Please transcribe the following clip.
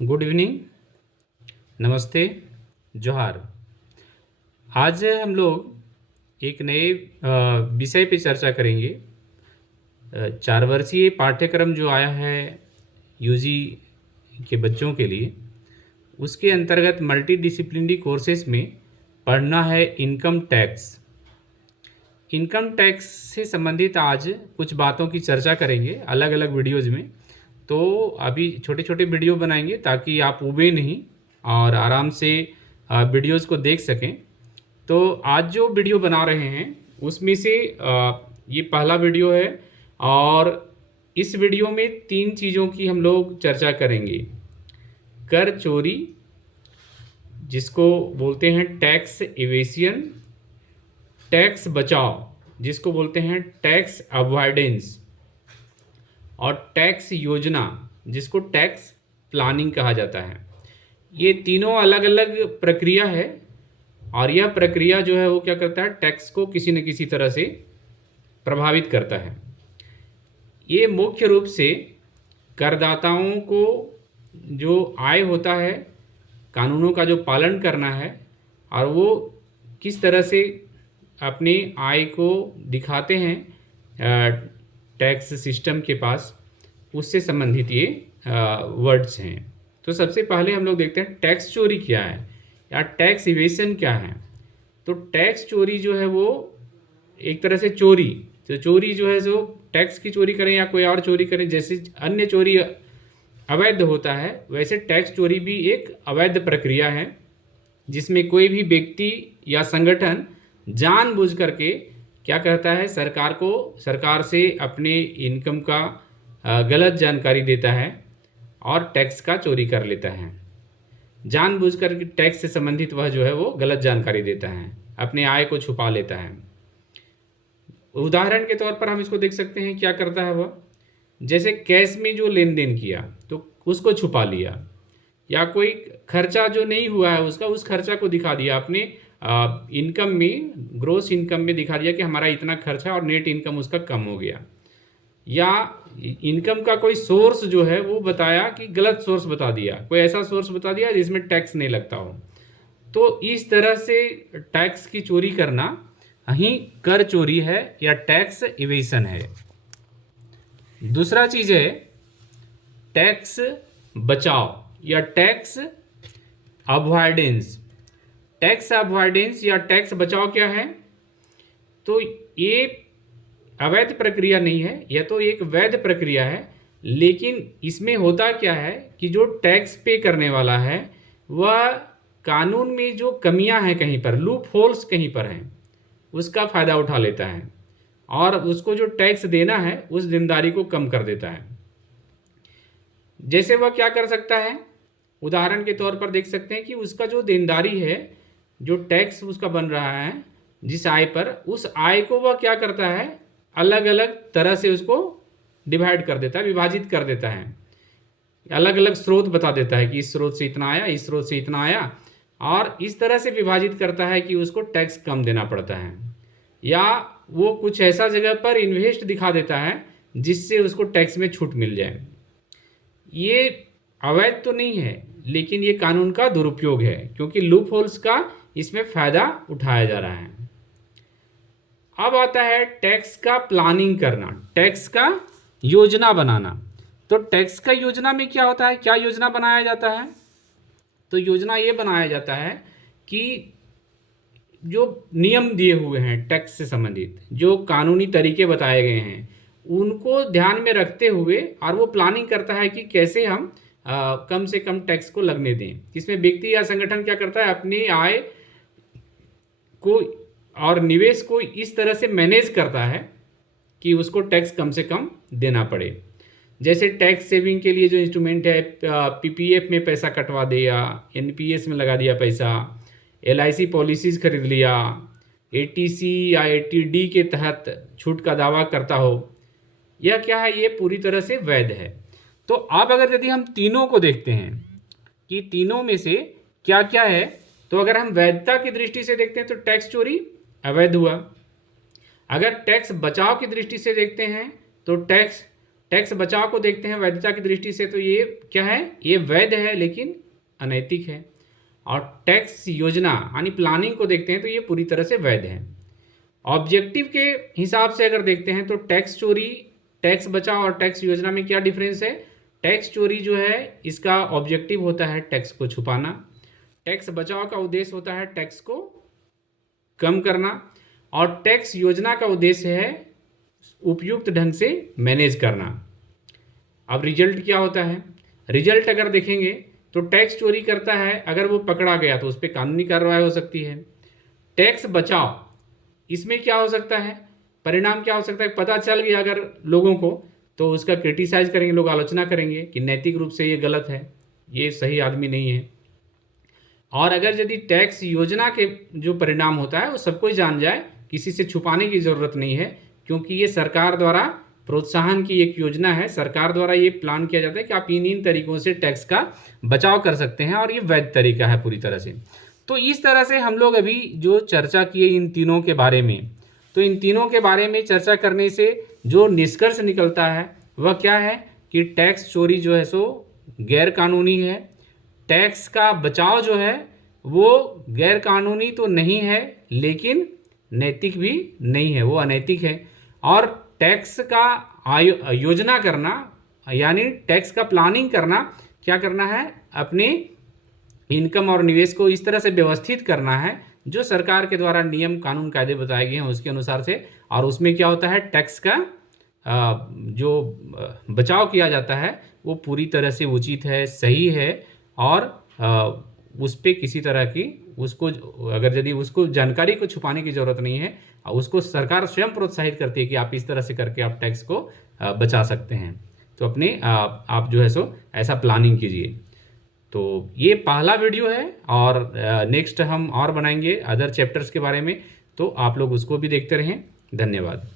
Good evening, नमस्ते, जोहार। आज हम लोग एक नए विषय पे चर्चा करेंगे। 4 वर्षीय पाठ्यक्रम जो आया है यूजी के बच्चों के लिए, उसके अंतर्गत मल्टी डिसिप्लिनरी कोर्सेज में पढ़ना है इनकम टैक्स। इनकम टैक्स से संबंधित आज कुछ बातों की चर्चा करेंगे अलग अलग वीडियोज़ में। तो अभी छोटे छोटे वीडियो बनाएंगे ताकि आप ऊबे नहीं और आराम से वीडियोज़ को देख सकें। तो आज जो वीडियो बना रहे हैं उसमें से ये पहला वीडियो है और इस वीडियो में 3 चीज़ों की हम लोग चर्चा करेंगे। कर चोरी, जिसको बोलते हैं टैक्स इवेशन, टैक्स बचाव जिसको बोलते हैं टैक्स अवॉइडेंस, और टैक्स योजना जिसको टैक्स प्लानिंग कहा जाता है। ये तीनों अलग अलग प्रक्रिया है और यह प्रक्रिया जो है वो क्या करता है, टैक्स को किसी न किसी तरह से प्रभावित करता है। ये मुख्य रूप से करदाताओं को जो आय होता है, कानूनों का जो पालन करना है और वो किस तरह से अपनी आय को दिखाते हैं टैक्स सिस्टम के पास, उससे संबंधित ये वर्ड्स हैं। तो सबसे पहले हम लोग देखते हैं टैक्स चोरी क्या है या टैक्स इवेशन क्या है। तो टैक्स चोरी जो है वो एक तरह से चोरी, तो चोरी जो है जो टैक्स की चोरी करें या कोई और चोरी करें, जैसे अन्य चोरी अवैध होता है वैसे टैक्स चोरी भी एक अवैध प्रक्रिया है जिसमें कोई भी व्यक्ति या संगठन जानबूझ करके क्या करता है, सरकार से अपने इनकम का गलत जानकारी देता है और टैक्स का चोरी कर लेता है। जानबूझ कर टैक्स से संबंधित वह जो है वो गलत जानकारी देता है, अपने आय को छुपा लेता है। उदाहरण के तौर पर हम इसको देख सकते हैं, क्या करता है वह, जैसे कैश में जो लेन देन किया तो उसको छुपा लिया, या कोई खर्चा जो नहीं हुआ है उसका उस खर्चा को दिखा दिया अपने इनकम में, ग्रोस इनकम में दिखा दिया कि हमारा इतना खर्चा और नेट इनकम उसका कम हो गया, या इनकम का कोई सोर्स जो है वो बताया कि गलत सोर्स बता दिया, कोई ऐसा सोर्स बता दिया जिसमें टैक्स नहीं लगता हो। तो इस तरह से टैक्स की चोरी करना ही कर चोरी है या टैक्स इवेशन है। दूसरा चीज़ है टैक्स बचाव या टैक्स अवॉइडेंस। टैक्स अवॉइडेंस या टैक्स बचाव क्या है, तो ये अवैध प्रक्रिया नहीं है, यह तो एक वैध प्रक्रिया है। लेकिन इसमें होता क्या है कि जो टैक्स पे करने वाला है वह कानून में जो कमियां हैं, कहीं पर लूप होल्स कहीं पर हैं, उसका फ़ायदा उठा लेता है और उसको जो टैक्स देना है उस देनदारी को कम कर देता है। जैसे वह क्या कर सकता है, उदाहरण के तौर पर देख सकते हैं कि उसका जो देनदारी है, जो टैक्स उसका बन रहा है जिस आय पर, उस आय को वह क्या करता है, अलग अलग तरह से उसको डिवाइड कर देता है, विभाजित कर देता है, अलग अलग स्रोत बता देता है कि इस स्रोत से इतना आया, इस स्रोत से इतना आया, और इस तरह से विभाजित करता है कि उसको टैक्स कम देना पड़ता है। या वो कुछ ऐसा जगह पर इन्वेस्ट दिखा देता है जिससे उसको टैक्स में छूट मिल जाए। ये अवैध तो नहीं है लेकिन ये कानून का दुरुपयोग है, क्योंकि लूप होल्स का इसमें फ़ायदा उठाया जा रहा है। अब आता है टैक्स का प्लानिंग करना, टैक्स का योजना बनाना। तो टैक्स का योजना में क्या होता है, क्या योजना बनाया जाता है, तो योजना ये बनाया जाता है कि जो नियम दिए हुए हैं टैक्स से संबंधित, जो कानूनी तरीके बताए गए हैं, उनको ध्यान में रखते हुए, और वो प्लानिंग करता है कि कैसे हम कम से कम टैक्स को लगने दें। इसमें व्यक्ति या संगठन क्या करता है, अपनी आय को और निवेश को इस तरह से मैनेज करता है कि उसको टैक्स कम से कम देना पड़े। जैसे टैक्स सेविंग के लिए जो इंस्ट्रूमेंट है, पीपीएफ में पैसा कटवा दिया, एनपीएस में लगा दिया पैसा, एलआईसी पॉलिसीज़ खरीद लिया, एटीसी या एटीडी के तहत छूट का दावा करता हो, यह क्या है, ये पूरी तरह से वैध है। तो अब अगर यदि हम तीनों को देखते हैं कि तीनों में से क्या क्या है, तो अगर हम वैधता की दृष्टि से देखते हैं तो टैक्स चोरी अवैध हुआ। अगर टैक्स बचाव की दृष्टि से देखते हैं तो टैक्स बचाव को देखते हैं वैधता की दृष्टि से, तो ये क्या है, ये वैध है लेकिन अनैतिक है। और टैक्स योजना यानी प्लानिंग को देखते हैं तो ये पूरी तरह से वैध है। ऑब्जेक्टिव के हिसाब से अगर देखते हैं तो टैक्स चोरी, टैक्स बचाव और टैक्स योजना में क्या डिफरेंस है। टैक्स चोरी जो है इसका ऑब्जेक्टिव होता है टैक्स को छुपाना, टैक्स बचाव का उद्देश्य होता है टैक्स को कम करना, और टैक्स योजना का उद्देश्य है उपयुक्त ढंग से मैनेज करना। अब रिजल्ट क्या होता है, रिजल्ट अगर देखेंगे तो टैक्स चोरी करता है अगर वो पकड़ा गया तो उस पर कानूनी कार्रवाई हो सकती है। टैक्स बचाव, इसमें क्या हो सकता है, परिणाम क्या हो सकता है, पता चल गया अगर लोगों को तो उसका क्रिटिसाइज करेंगे, लोग आलोचना करेंगे कि नैतिक रूप से ये गलत है, ये सही आदमी नहीं है। और अगर यदि टैक्स योजना के जो परिणाम होता है वो सबको ही जान जाए, किसी से छुपाने की ज़रूरत नहीं है, क्योंकि ये सरकार द्वारा प्रोत्साहन की एक योजना है। सरकार द्वारा ये प्लान किया जाता है कि आप इन तरीकों से टैक्स का बचाव कर सकते हैं और ये वैध तरीका है पूरी तरह से। तो इस तरह से हम लोग अभी जो चर्चा किए इन तीनों के बारे में, तो इन तीनों के बारे में चर्चा करने से जो निष्कर्ष निकलता है वह क्या है कि टैक्स चोरी जो है सो गैर कानूनी है, टैक्स का बचाव जो है वो गैर कानूनी तो नहीं है लेकिन नैतिक भी नहीं है, वो अनैतिक है। और टैक्स का योजना करना यानी टैक्स का प्लानिंग करना, क्या करना है, अपने इनकम और निवेश को इस तरह से व्यवस्थित करना है जो सरकार के द्वारा नियम कानून कायदे बताए गए हैं उसके अनुसार से। और उसमें क्या होता है, टैक्स का जो बचाव किया जाता है वो पूरी तरह से उचित है, सही है, और उस पर किसी तरह की उसको अगर यदि उसको जानकारी को छुपाने की ज़रूरत नहीं है, उसको सरकार स्वयं प्रोत्साहित करती है कि आप इस तरह से करके आप टैक्स को बचा सकते हैं। तो अपने आप जो है सो ऐसा प्लानिंग कीजिए। तो ये पहला वीडियो है और नेक्स्ट हम और बनाएंगे अदर चैप्टर्स के बारे में, तो आप लोग उसको भी देखते रहें। धन्यवाद।